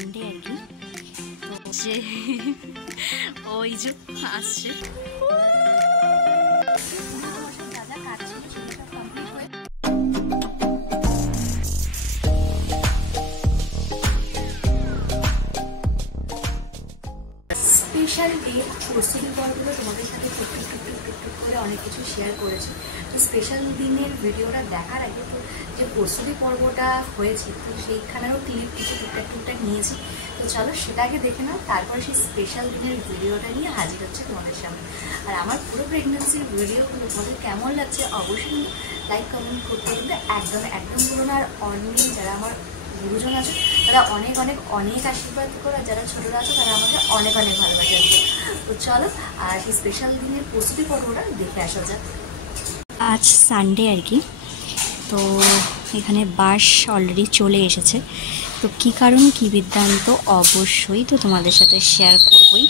Sunday আর কি, তো যে ওই যে আসছে স্পেশাল ডে প্রস্তুতি পর্বগুলো তোমাদের সাথে টুকটুক করে অনেক কিছু শেয়ার করেছি। তো স্পেশাল দিনের ভিডিওটা দেখার আগে তো যে প্রস্তুতি পর্বটা হয়েছে তো সেইখানেরও ক্লিপ কিছু টুকটাক নিয়েছি। তো চলো সেটাকে দেখে নাও, তারপরে সেই স্পেশাল দিনের ভিডিওটা নিয়ে হাজির হচ্ছে তোমাদের সামনে। আর আমার পুরো প্রেগনেন্সির ভিডিওগুলো তোমাদের কেমন লাগছে অবশ্যই লাইক কমেন্ট করতে কিন্তু একদম বলো না। আর অনেক যারা আমার গুরুজন আছে তারা অনেক আশীর্বাদ করে, যারা ছোটরা আছে তারা আমাকে অনেক ভালোবাসে। তো চলো আর সেই স্পেশাল দিনের প্রস্তুতি পর্বটা দেখে আসা যাক। আজ সানডে আর কি, তো এখানে বাস অলরেডি চলে এসেছে। তো কী কারণ কী বৃত্তান্ত অবশ্যই তো তোমাদের সাথে শেয়ার করবই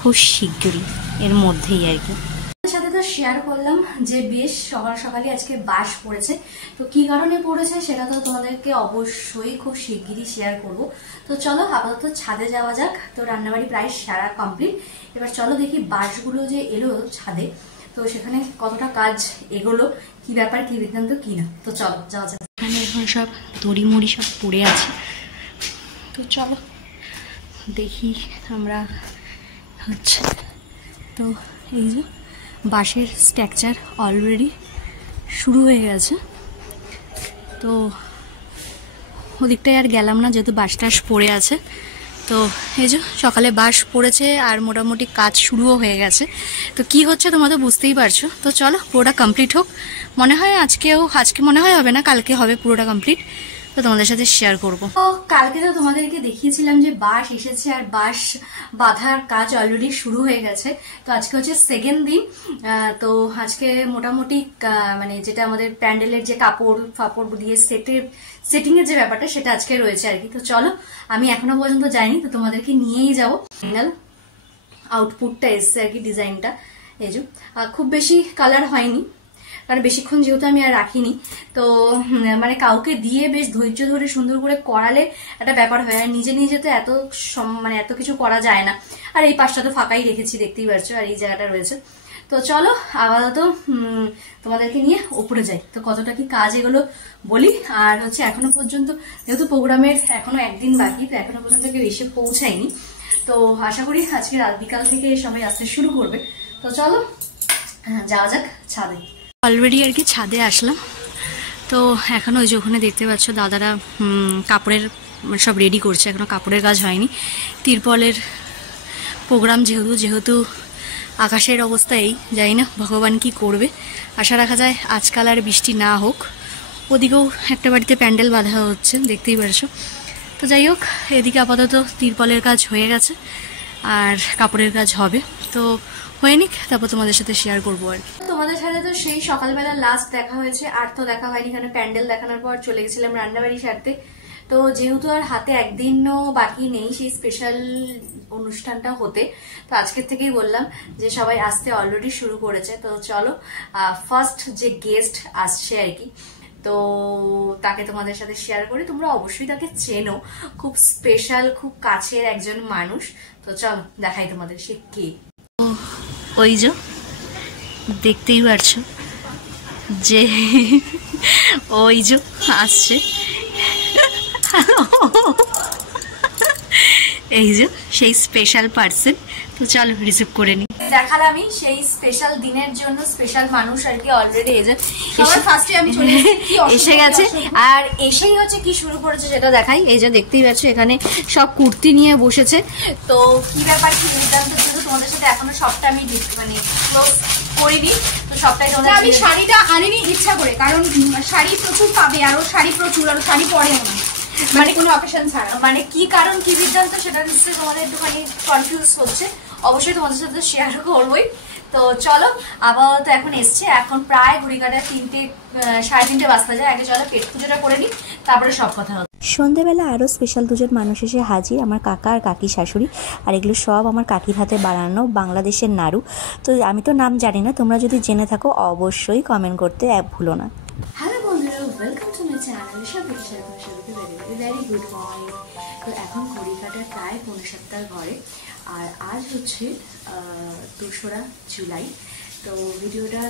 খুব শীঘ্রই, এর মধ্যেই আর কি। সাথে তো শেয়ার করলাম যে বেশ সকালে আজকে বাস পড়েছে। তো কি কারণে পড়েছে সেটা তো তোমাদেরকে অবশ্যই খুব শিগগিরই শেয়ার করব। তো চলো আপাতত ছাদে যাওয়া যাক। তো রান্নাবাড়ি প্রায় সারা কমপ্লিট। এবার চলো দেখি বাসগুলো যে এলো ছাদে, তো সেখানে কতটা কাজ এগোলো, কি ব্যাপার কি বৃত্তান্ত কি না। তো চলো যাওয়া যাক। এখানে এখন সব দড়ি সব পড়ে আছে। তো চলো দেখি আমরা হচ্ছে। তো এই যে বাঁশের স্ট্রাকচার অলরেডি শুরু হয়ে গেছে। তো ওদিকটায় আর গেলাম না যেহেতু বাঁশ টাস পড়ে আছে। তো এই যে সকালে বাঁশ পড়েছে আর মোটামুটি কাজ শুরুও হয়ে গেছে। তো কি হচ্ছে তোমরা তো বুঝতেই পারছো। তো চলো পুরোটা কমপ্লিট হোক। মনে হয় আজকে মনে হয় হবে না, কালকে হবে পুরোটা কমপ্লিট। তো তোমাদের সাথে শেয়ার করবো। তো কালকে তো তোমাদেরকে দেখিয়েছিলাম যে বাঁশ এসেছে আর বাঁশ বাঁধার কাজ অলরেডি শুরু হয়ে গেছে। তো আজকে হচ্ছে সেকেন্ড দিন। তো আজকে মোটামুটি মানে যেটা আমাদের প্যান্ডেলের যে কাপড় দিয়ে সেটিং এর যে ব্যাপারটা সেটা আজকে রয়েছে আর কি। তো চলো আমি এখনো পর্যন্ত যাইনি, তো তোমাদেরকে নিয়েই যাবো। ফাইনাল আউটপুটটা এসছে আর কি, ডিজাইনটা। এই যে খুব বেশি কালার হয়নি, কারণ বেশিক্ষণ যেহেতু আমি আর রাখিনি। তো মানে কাউকে দিয়ে বেশ ধৈর্য ধরে সুন্দর করে করালে একটা ব্যাপার হয়। আর নিজে তো এত কিছু করা যায় না। আর এই পাশটা তো ফাঁকাই রেখেছি দেখতেই পারছো, আর এই জায়গাটা রয়েছে। তো চলো আপাতত তোমাদেরকে নিয়ে উপরে যাই। তো কতটা কি কাজ এগুলো বলি। আর হচ্ছে এখনো পর্যন্ত যেহেতু প্রোগ্রামের এখনো একদিন বাকি, তো এখনো পর্যন্ত কেউ এসে পৌঁছায়নি। তো আশা করি আজকে রাত বিকাল থেকে সবাই আসতে শুরু করবে। তো চলো যাওয়া যাক ছাদে। অলরেডি আর কি ছাদে আসলাম। তো এখন ওই যে ওখানে দেখতে পাচ্ছ দাদারা কাপড়ের সব রেডি করছে, এখনো কাপড়ের কাজ হয়নি। তিরপলের প্রোগ্রাম যেহেতু আকাশের অবস্থা এই, জানি না ভগবান কি করবে। আশা রাখা যায় আজকাল আর বৃষ্টি না হোক। ওদিকেও একটা বাড়িতে প্যান্ডেল বাঁধা হচ্ছে দেখতেই পারছো। তো যাই হোক, এদিকে আপাতত তিরপলের কাজ হয়ে গেছে আর কাপড়ের কাজ হবে। তো হয়ে নিক, তারপর তোমাদের সাথে শেয়ার করবো আর কি। তোমাদের সাথে তো সেই সকালবেলা লাস্ট দেখা হয়েছে, আর তো দেখা হয়নি, কারণ প্যান্ডেল দেখানোর পর চলে গেছিলাম রান্নাবাড়ি সারতে। তো যেহেতু আর হাতে একদিনও বাকি নেই সেই স্পেশাল অনুষ্ঠানটা হতে, তো আজকের থেকেই বললাম যে সবাই আসতে অলরেডি শুরু করেছে। তো চলো ফার্স্ট যে গেস্ট আসছে আর কি, তো তাকে তোমাদের সাথে শেয়ার করি। তোমরা অবশ্যই তাকে চেনো, খুব স্পেশাল খুব কাছের একজন মানুষ। তো চলো দেখাই তোমাদের সে কে। ওই যে দেখতেই পারছো যে ওই যে আসছে, এই যে সেই স্পেশাল পার্সন। তো চলো রিসিভ করে নি। দেখালামই সেই স্পেশাল দিনের জন্য স্পেশাল মানুষ আর কি অলরেডি এসে গেছে। আর এসেই হচ্ছে কি শুরু করেছে সেটা দেখাই। এই যে দেখতেই পাচ্ছ এখানে সব কুর্তি নিয়ে বসেছে। তো কি ব্যাপার কি বৃত্তান্ত তোমাদের সাথে এখনো সবটা আমি মানে ক্লোজ করিনি। তো সবটাই আমি শাড়িটা আনিনি ইচ্ছা করে, কারণ শাড়ি প্রচুর পাবে, আরো শাড়ি প্রচুর, আরো শাড়ি পরেও না, মানে কোনো অকেশন ছাড়া। মানে কি কারণ কি বৃত্তান্ত সেটা নিশ্চয়ই তোমাদের একটুখানি কনফিউজ হচ্ছে, অবশ্যই তোমাদের সাথে শেয়ার করবোই। তো চলো আপাতত এখন এসছে, এখন প্রায় ঘড়িকাটা 3:30 বাজতে যায়। আগে চলো পেট পুজোটা করে নিই, তারপরে সব কথা হবে। সন্ধ্যেবেলা আরও স্পেশাল দুজন মানুষ এসে হাজির, আমার কাকা আর কাকি শাশুড়ি। আর এগুলো সব আমার কাকির হাতে বানানো বাংলাদেশের নাড়ু। তো আমি তো নাম জানি না, তোমরা যদি জেনে থাকো অবশ্যই কমেন্ট করতে ভুলো না। হ্যালো বন্ধুরা, ওয়েলকাম টু মাই চ্যানেল। সবাইকে ভেরি গুড মর্নিং। তো এখন ঘড়ি কাটায় প্রায় 6:45 ঘরে। আর আজ হচ্ছে 2রা জুলাই। তো ভিডিওটা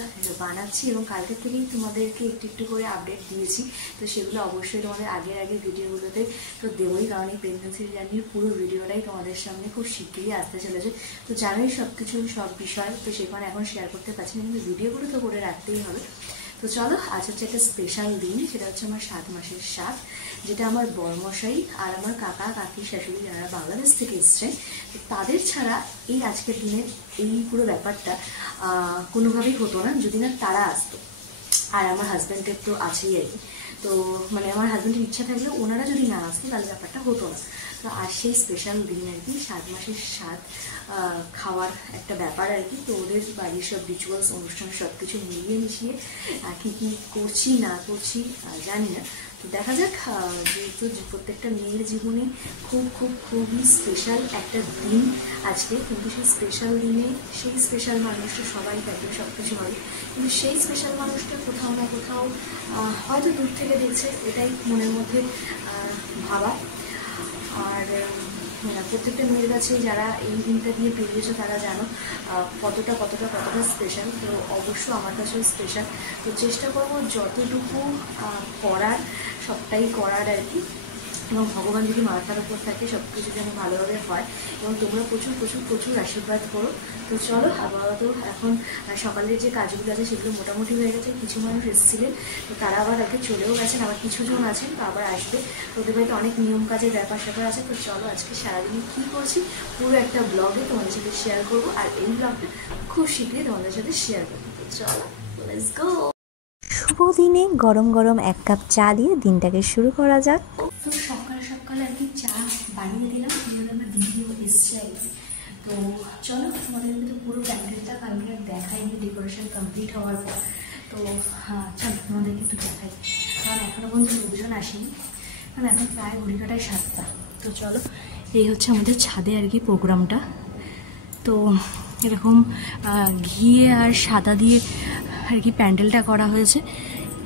বানাচ্ছি এবং কালকে থেকেই তোমাদেরকে একটু একটু করে আপডেট দিয়েছি। তো সেগুলো অবশ্যই তোমাদের আগের ভিডিওগুলোতে তো দেবই, কারণ এই প্রেগনেন্সি জার্নির পুরো ভিডিওটাই তোমাদের সামনে খুব শীঘ্রই আসতে চলেছে। তো জানোই সব বিষয়, তো সেখানে এখন শেয়ার করতে পারছি না, কিন্তু ভিডিওগুলো তো করে রাখতেই হবে। তো চলো, আজ হচ্ছে একটা স্পেশাল দিন, সেটা হচ্ছে আমার 7 মাসের স্বাদ, যেটা আমার বড়মশাই আর আমার কাকা কাকি শাশুড়ি যারা বাংলাদেশ থেকে এসছেন, তাদের ছাড়া এই আজকের দিনে এই পুরো ব্যাপারটা কোনোভাবেই হতো না যদি না তারা আসতো। আর আমার হাজব্যান্ডের তো আছেই আর কি। তো মানে আমার হাজব্যান্ডের ইচ্ছা থাকলেও ওনারা যদি না আসতো তাহলে ব্যাপারটা হতো না। তো আর সেই স্পেশাল দিন আর কি, 7 মাসের স্বাদ খাওয়ার একটা ব্যাপার আর কি। তো ওদের বাড়ির সব রিচুয়ালস অনুষ্ঠান সব কিছু মিলিয়ে মিশিয়ে কী কী করছি না করছি জানি না। তো দেখা যাক, যেহেতু প্রত্যেকটা মেয়ের জীবনে খুবই স্পেশাল একটা দিন আজকে, কিন্তু সেই স্পেশাল দিনে সেই স্পেশাল মানুষটা সবাই থাকে, সব কিছু হয়, কিন্তু সেই স্পেশাল মানুষটা কোথাও না কোথাও হয়তো দূর থেকে দেখছে, এটাই মনের মধ্যে ভাবা। আর প্রত্যেকটা মেয়ের কাছে যারা এই দিনটা দিয়ে পেরিয়েছে তারা জানো কতটা স্পেশাল। তো অবশ্য আমার কাছেও স্পেশাল। তো চেষ্টা করবো যতটুকু করার সবটাই করার আর কি, এবং ভগবান যদি মাথার উপর থাকে সব কিছু যেন ভালোভাবে হয়, এবং তোমরা প্রচুর আশীর্বাদ করো। তো চলো, আপাতত এখন সকালের যে কাজগুলো আছে সেগুলো মোটামুটি হয়ে গেছে। কিছু মানুষ এসেছিলেন, তো তারা আবার আগে চলেও গেছেন, আবার কিছুজন আছেন তো আবার আসবে। তো ওদের বাড়িতে অনেক নিয়ম কাজের ব্যাপার আছে। তো চলো, আজকে সারাদিনে কী করছি পুরো একটা ব্লগে তোমাদের সাথে শেয়ার করবো, আর এই ব্লগটা খুব শীঘ্রই তোমাদের সাথে শেয়ার করবো। তো চলো, লেটস গো। শুভ দিনে গরম গরম 1 কাপ চা দিয়ে দিনটাকে শুরু করা যাক। তো সকালে আর কি চা বানিয়ে দিলাম, আমার দিদিও এসছে আর কি। তো চলো, তোমাদেরকে তো পুরো প্যান্ডেলটা কালকে দেখাইনি, ডেকোরেশন কমপ্লিট হওয়ার পর। তো হ্যাঁ, চলো তোমাদেরকে একটু দেখাই, কারণ এখনও পর্যন্ত লোকজন আসেনি, কারণ এখন প্রায় ঘড়ি কাটায় 7টা। তো চলো, এই হচ্ছে আমাদের ছাদে আর কি প্রোগ্রামটা। তো এরকম ঘিয়ে আর সাদা দিয়ে আর কি প্যান্ডেলটা করা হয়েছে।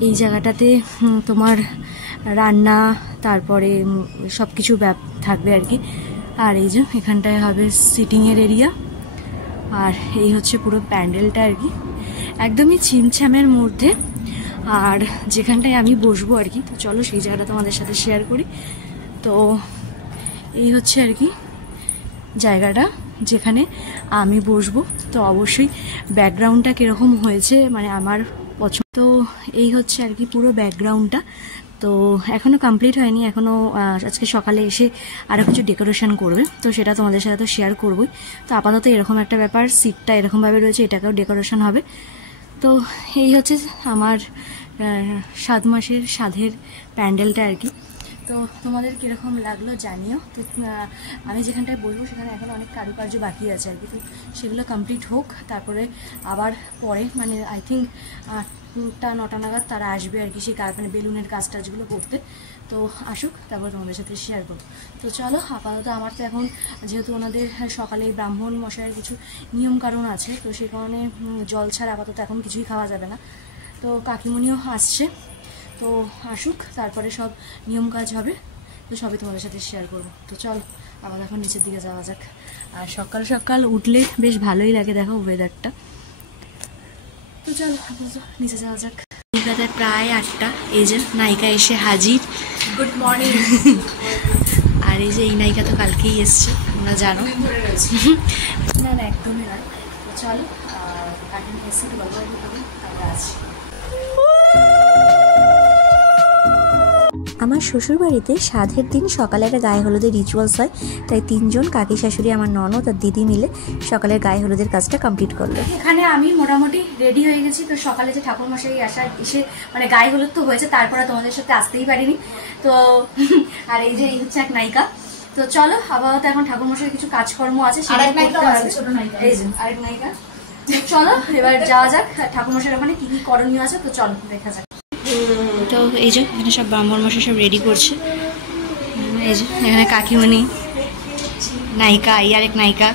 এই জায়গাটাতে তোমার রান্না, তারপরে সব কিছু থাকবে আর কি। আর এই যে এখানটায় হবে সিটিংয়ের এরিয়া, আর এই হচ্ছে পুরো প্যান্ডেলটা আর কি, একদমই ছিমছামের মধ্যে। আর যেখানটায় আমি বসবো আর কি, তো চলো সেই জায়গাটা তোমাদের সাথে শেয়ার করি। তো এই হচ্ছে আর কি জায়গাটা যেখানে আমি বসবো। তো অবশ্যই ব্যাকগ্রাউন্ডটা কীরকম হয়েছে মানে আমার পছন্দ। তো এই হচ্ছে আর কি পুরো ব্যাকগ্রাউন্ডটা। তো এখনও কমপ্লিট হয়নি, এখনও আজকে সকালে এসে আরও কিছু ডেকোরেশন করবে, তো সেটা তোমাদের সাথে তো শেয়ার করবোই। তো আপাতত এরকম একটা ব্যাপার, সিটটা এরকমভাবে রয়েছে, এটাকেও ডেকোরেশন হবে। তো এই হচ্ছে আমার 7 মাসের স্বাদের প্যান্ডেলটা আর কি। তো তোমাদের কীরকম লাগলো জানিও। তো আমি যেখানটায় বলবো সেখানে এখন অনেক কারুকার্য বাকি আছে আর কি, তো সেগুলো কমপ্লিট হোক, তারপরে আবার পরে মানে আই থিঙ্ক 8টা-9টা নাগাদ তারা আসবে আর কি, সেই মানে বেলুনের কাজ টাজগুলো করতে। তো আসুক, তারপর তোমাদের সাথে শেয়ার করবো। তো চলো, আপাতত আমার তো এখন যেহেতু ওনাদের সকালে ব্রাহ্মণ মশাইয়ের কিছু নিয়ম কারণ আছে, তো সেই কারণে জল ছাড়া আপাতত এখন কিছুই খাওয়া যাবে না। তো কাকিমণিও আসছে, তো আসুক, তারপরে সব নিয়ম কাজ হবে, তো সবই তোমাদের সাথে শেয়ার করবো। তো চল, আবার এখন নিচের দিকে যাওয়া যাক। আর সকাল উঠলে বেশ ভালোই লাগে, দেখো ওয়েদারটা। তো চল নিচে যাওয়া যাক। কলকাতায় প্রায় 8টা, এই যে নায়িকা এসে হাজির। Good morning. আর এই যে এই নায়িকা তো কালকেই এসছে, তোমরা জানো। না একদমই নয়। তো চলো, কাকিমা এসে একটু গল্প করি, আমরা আছি। আমার শ্বশুরবাড়িতে স্বাদের দিন সকালে একটা গায়ে হলুদের রিচুয়ালস হয়, তাই 3জন কাকি শাশুড়ি, আমার ননদ আর দিদি মিলে সকালের গায়ে হলুদের কাজটা কমপ্লিট করলো। এখানে আমি মোটামুটি রেডি হয়ে গেছি। তো সকালে যে ঠাকুরমশাই এসে মানে গায়ে হলুদ তো হয়েছে, তারপরে তোমাদের সাথে আসতেই পারিনি। তো আর এই যে এই হচ্ছে এক নায়িকা। তো চলো, আপাতত এখন ঠাকুরমশাই কিছু কাজকর্ম আছে, আরেক নায়িকা। চলো এবার যাওয়া যাক ঠাকুরমশাইয়ের ওখানে কি কি করণীয় আছে, তো চলো দেখা যাক। তো এই যে এখানে সব ব্রাহ্মণ মশাই সব রেডি করছে। এই যে এখানে কাকিমণি, নায়িকা, এই আরেক নায়িকা।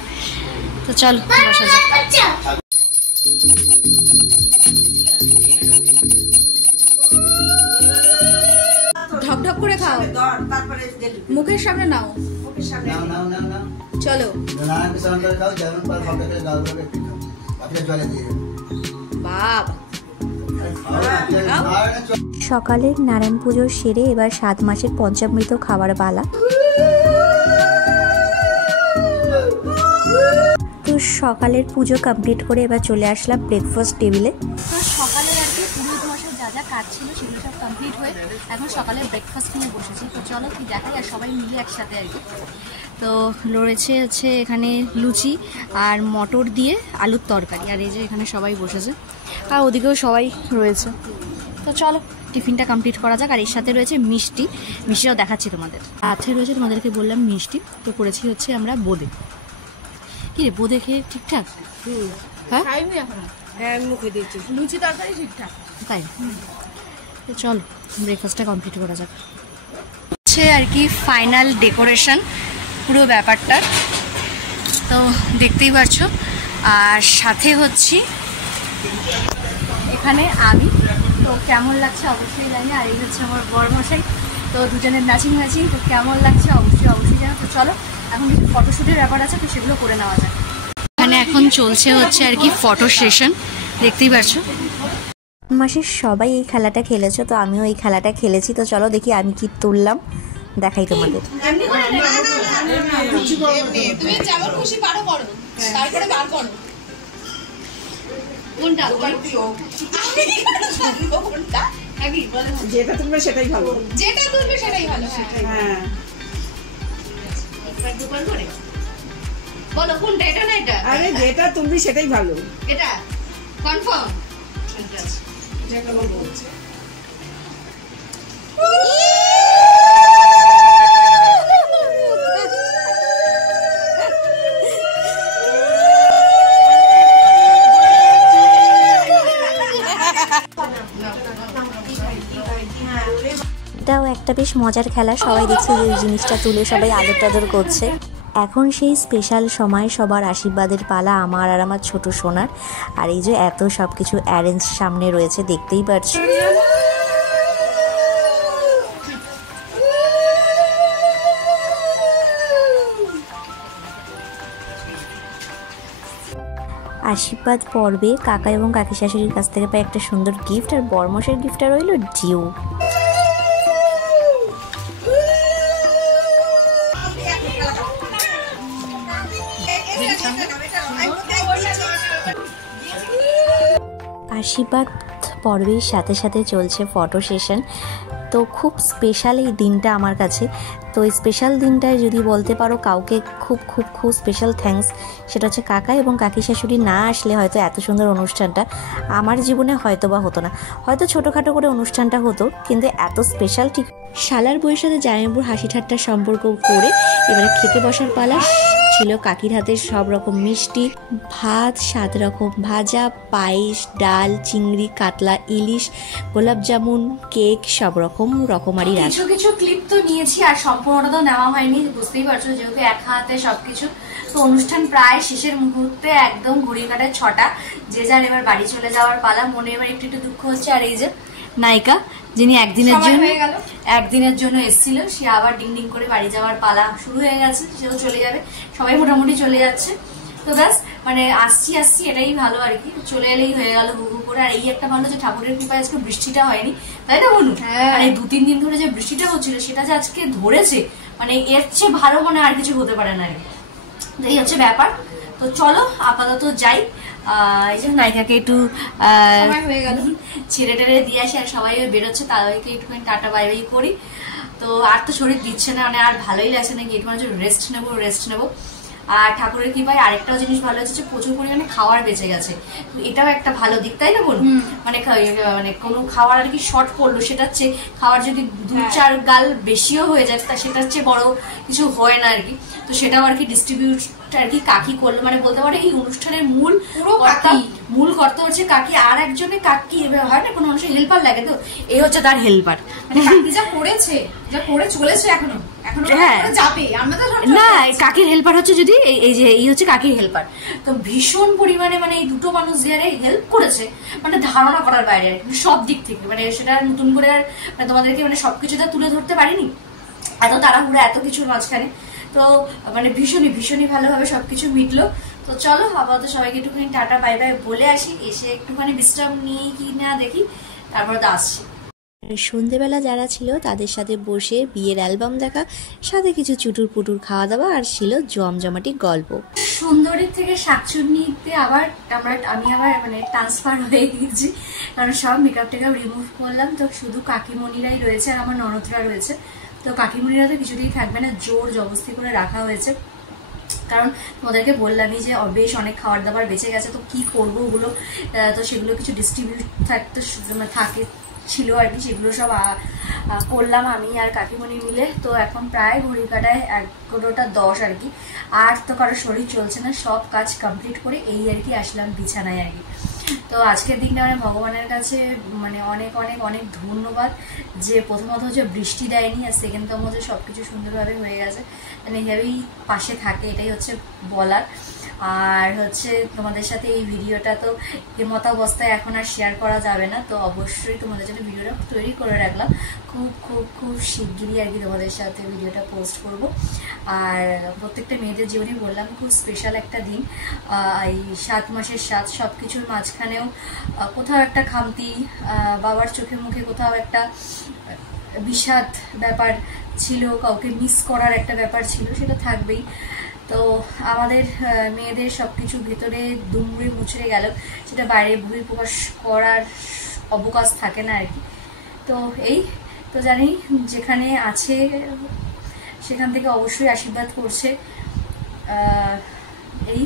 তো চলো বসা যাক। ঢকঢক করে খাও, মুখের সামনে নাও, চলো বাবা। সকালের নারায়ণ পুজো সেরে এবার 7 মাসের পঞ্চামৃত খাবার পালা। তো সকালের পুজো কমপ্লিট করে এবার চলে আসলাম ব্রেকফাস্ট টেবিলে। তো সকালে আর কি পুরোহিত মশাই যা যা কাজ ছিল সেগুলো সব কমপ্লিট হয়ে এখন সকালে ব্রেকফাস্ট নিয়ে বসেছি। তো চলো কি দেখাই, আর সবাই মিলে একসাথে আর কি। তো রয়েছে হচ্ছে এখানে লুচি আর মটর দিয়ে আলুর তরকারি, আর এই যে এখানে সবাই বসেছে, আর ওদিকেও সবাই রয়েছে। তো চলো টিফিনটা কমপ্লিট করা যাক। আর এর সাথে রয়েছে মিষ্টি, মিষ্টিটাও দেখাচ্ছি তোমাদের। সাথে রয়েছে, তোমাদেরকে বললাম মিষ্টি। তো করেছি হচ্ছে আমরা বোঁদে। কি রে বোঁদে খেয়ে ঠিকঠাক? হ্যাঁ মুখে দিয়েছি, লুচি তরকারি ঠিকঠাক তাই। তো চলো ব্রেকফাস্টটা কমপ্লিট করা যাক। হচ্ছে আর কি ফাইনাল ডেকোরেশন পুরো ব্যাপারটার, তো দেখতেই পারছো। আর সাথে হচ্ছি এখানে আমি, তো কেমন লাগছে অবশ্যই জানি। আর এই হচ্ছে আমার বরমশাই, তো দুজনের ম্যাচিং ম্যাচিং। তো কেমন লাগছে অবশ্যই জানো। তো চলো এখন কিছু ফটোশ্যুটের ব্যাপার আছে, তো সেগুলো করে নেওয়া যায়। এখানে এখন চলছে হচ্ছে আর কি ফটো সেশন, দেখতেই পাচ্ছ। মাসের সবাই এই খেলাটা খেলেছো, তো আমিও এই খেলাটা খেলেছি। তো চলো দেখি আমি কি তুললাম, দেখাই তোমাদের। তুমি যেমন খুশি পারো করো, তারপরে বার করো কোনটা কোনটা আগে বলে, যেটা তুলবে সেটাই ভালো, যেটা তুলবে সেটাই ভালো। হ্যাঁ একবার দুবার করে বলো কোনটা, এটা না এটা? আরে যেটা তুলবি সেটাই ভালো। এটা কনফার্ম? ঠিক আছে, যেটা বলছে। এটাও একটা বেশ মজার খেলা, সবাই দেখছে যে ওই জিনিসটা তুলে সবাই আদর টাদর করছে। এখন সেই স্পেশাল সময়, সবার আশীর্বাদের পালা, আমার আর আমার ছোট সোনার। আর এই যে এত সব কিছু অ্যারেঞ্জ সামনে রয়েছে, দেখতেই পাচ্ছি। আশীর্বাদ পর্বে কাকা এবং কাকি শাশুড়ির কাছ থেকে পাই একটা সুন্দর গিফট, আর বরমশের গিফটটা রইল ডিউ। আশীর্বাদ পর্বের সাথে সাথে চলছে ফটো সেশন। তো খুব স্পেশাল এই দিনটা আমার কাছে। তো এই স্পেশাল দিনটায় যদি বলতে পারো কাউকে খুব খুব খুব স্পেশাল থ্যাঙ্কস, সেটা হচ্ছে কাকা এবং কাকি শাশুড়ি। না আসলে হয়তো এত সুন্দর অনুষ্ঠানটা আমার জীবনে হয়তো বা হতো না। হয়তো ছোটোখাটো করে অনুষ্ঠানটা হতো, কিন্তু এত স্পেশাল ঠিক। শালার বউয়ের সাথে জামাইবাবুর হাসি ঠাট্টার সম্পর্ক করে এবারে খেতে বসার পালা। ছিল কাকির হাতের সব রকম মিষ্টি, ভাত, 7 রকম ভাজা, পায়েস, ডাল, চিংড়ি, কাতলা, ইলিশ, গোলাপ জামুন, কেক, সব রকম রকমারি রান্না। কিছু কিছু ক্লিপ তো নিয়েছি, আর সম্পূর্ণটা তো নেওয়া হয়নি, বুঝতেই পারছো, যেহেতু একা হাতে সবকিছু। তো অনুষ্ঠান প্রায় শেষের মুহূর্তে, একদম ঘড়ি কাটায় 6টা, যে যার এবার বাড়ি চলে যাওয়ার পালা। মনে এবার একটু একটু দুঃখ হচ্ছে। আর এই যে নায়িকা, যিনি একদিনের জন্য এসেছিল, সে আবার ডিং ডিং করে বাড়ি যাওয়ার পালা শুরু হয়ে গেছে, সেও চলে যাবে। সবাই মোটামুটি চলে যাচ্ছে। তো ব্যাস, মানে আসছি এটাই ভালো আর কি, চলে এলেই হয়ে গেল হুহু করে। আর এই একটা ভালো যে ঠাকুরের কৃপায় আজকে বৃষ্টিটা হয়নি, তাই না বলুন? মানে 2-3 দিন ধরে যে বৃষ্টিটা হচ্ছিল, সেটা যে আজকে ধরেছে, মানে এর চেয়ে ভালো মনে আর কিছু হতে পারে না। এই হচ্ছে ব্যাপার। তো চলো আপাতত যাই, এই যে নায়িকাকে একটু ছেড়ে টেড়ে দিয়ে আসি। আর সবাই বেরোচ্ছে, তাদেরকে একটুখানি টাটা বাই বাই করি। তো আর তো শরীর দিচ্ছে না, মানে আর ভালোই লাগছে না, একটু মানে রেস্ট নেবো। আর ঠাকুরের কৃপায় আরেকটাও জিনিস ভালো হচ্ছে, প্রচুর পরিমাণে খাওয়ার বেঁচে গেছে। তো এটাও একটা ভালো দিক, তাই না বলুন? মানে কোনো খাওয়ার আর কি শর্ট পড়লো, সেটা হচ্ছে খাওয়ার যদি 2-4 গাল বেশিও হয়ে যায়, তা সেটা হচ্ছে বড় কিছু হয় না আর কি। তো সেটাও আর কি ডিস্ট্রিবিউট আর কি কাকি করলো, মানে বলতে পারে এই অনুষ্ঠানের মূল কর্তা হচ্ছে কাকি, আর একজনে কাকি হয় না কোনো মানুষের হেল্পার লাগে, তো এই হচ্ছে তার হেল্পার। মানে কাকি যা করেছে, যা করে চলেছে এখনো যাবে, আমরা তো না কাকির হেল্পার হচ্ছে যদি এই যে এই হচ্ছে কাকির হেল্পার। তো ভীষণ পরিমাণে মানে এই দুটো মানুষ যারা হেল্প করেছে মানে ধারণা করার বাইরে সব দিক থেকে, মানে সেটা নতুন করে আর মানে তোমাদেরকে মানে সবকিছুটা তুলে ধরতে পারিনি এত তাড়াহুড়া এত কিছুর মাঝখানে। তো মানে ভীষণই ভালোভাবে সবকিছু মিটলো। তো চলো আপাতত সবাইকে একটুখানি টাটা বাই বাই বলে আসি, এসে একটুখানি বিশ্রাম নিয়ে কি না দেখি, তারপরে তো আসছি। সন্ধেবেলা যারা ছিল তাদের সাথে বসে বিয়ের অ্যালবাম দেখা, সাথে কিছু চুটুর পুটুর খাওয়া দাওয়া, আর ছিল জমজমাটি গল্প। সুন্দরীর থেকে শাকচুন্নিতে আবার আমি আবার মানে ট্রান্সফার হয়ে গেছি, কারণ সব মেকআপ টেকআপ রিমুভ করলাম। তো শুধু কাকিমণিরাই রয়েছে আর আমার ননদরা রয়েছে। তো কাকিমণিরা তো কিছুতেই থাকবে না, জোর জবরদস্তি করে রাখা হয়েছে, কারণ তোমাদেরকে বললামই যে বেশ অনেক খাবার দাবার বেঁচে গেছে, তো কি করবো ওগুলো, তো সেগুলো কিছু ডিস্ট্রিবিউট থাকে ছিল আর কি, সেগুলো সব করলাম আমি আর কাকিমণি মিলে। তো এখন প্রায় ঘড়ি কাটায় 11:10 আর কি, আর তো কারো শরীর চলছে না, সব কাজ কমপ্লিট করে এই আর কি আসলাম বিছানায় আর কি। তো আজকের দিনটা মানে ভগবানের কাছে মানে অনেক অনেক অনেক ধন্যবাদ যে প্রথমত হচ্ছে বৃষ্টি দেয়নি, আর সেকেন্ডতম হচ্ছে সবকিছু সুন্দরভাবে হয়ে গেছে, মানে এইভাবেই পাশে থাকে, এটাই হচ্ছে বলার। আর হচ্ছে তোমাদের সাথে এই ভিডিওটা তো এমতাবস্থায় এখন আর শেয়ার করা যাবে না, তো অবশ্যই তোমাদের জন্য ভিডিওটা তৈরি করে রাখলাম, খুব শিগগিরই আর কি তোমাদের সাথে ভিডিওটা পোস্ট করব। আর প্রত্যেকটা মেয়েদের জীবনে বললাম খুব স্পেশাল একটা দিন, এই 7 মাসের 7 সব কিছুর মাঝখানেও কোথাও একটা খামতি, বাবার চোখে মুখে কোথাও একটা বিষাদ ব্যাপার ছিল, কাউকে মিস করার একটা ব্যাপার ছিল, সেটা থাকবেই। তো আমাদের মেয়েদের সবকিছু ভেতরে দুমড়ে মুচড়ে গেল, সেটা বাইরে বহিঃপ্রকাশ করার অবকাশ থাকে না আর কি। তো এই তো জানি যেখানে আছে সেখান থেকে অবশ্যই আশীর্বাদ করছে। এই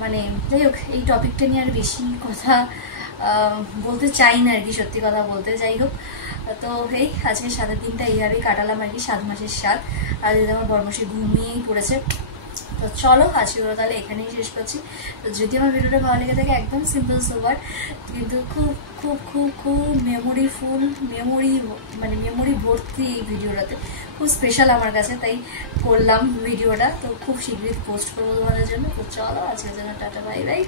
মানে যাই হোক, এই টপিকটা নিয়ে আর বেশি কথা বলতে চাই না আর কি, সত্যি কথা বলতে। যাই হোক, তো এই আজকে সারা দিনটা এইভাবেই কাটালাম আর কি, 7 মাসের 7। আর যদি আমার বড়মাসি ঘুমিয়েই পড়েছে। তো চলো আজকে ওরা তাহলে এখানেই শেষ করছি। তো যদি আমার ভিডিওটা ভালো লেগে থাকে, একদম সিম্পল সোবার কিন্তু খুব মেমোরি ভর্তি এই ভিডিওটাতে, খুব স্পেশাল আমার কাছে, তাই করলাম ভিডিওটা। তো খুব শীঘ্রই পোস্ট করবো তোমাদের জন্য। তো চলো আজকের জন্য tata bye bye,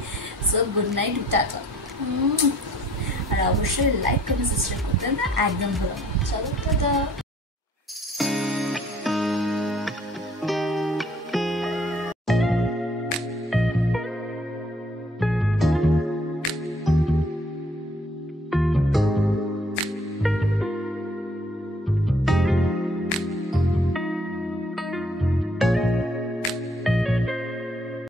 so good night, tata. আর অবশ্যই লাইক কমেন্ট সাবস্ক্রাইব করতে না একদম ভুলো না। চলো টাটা।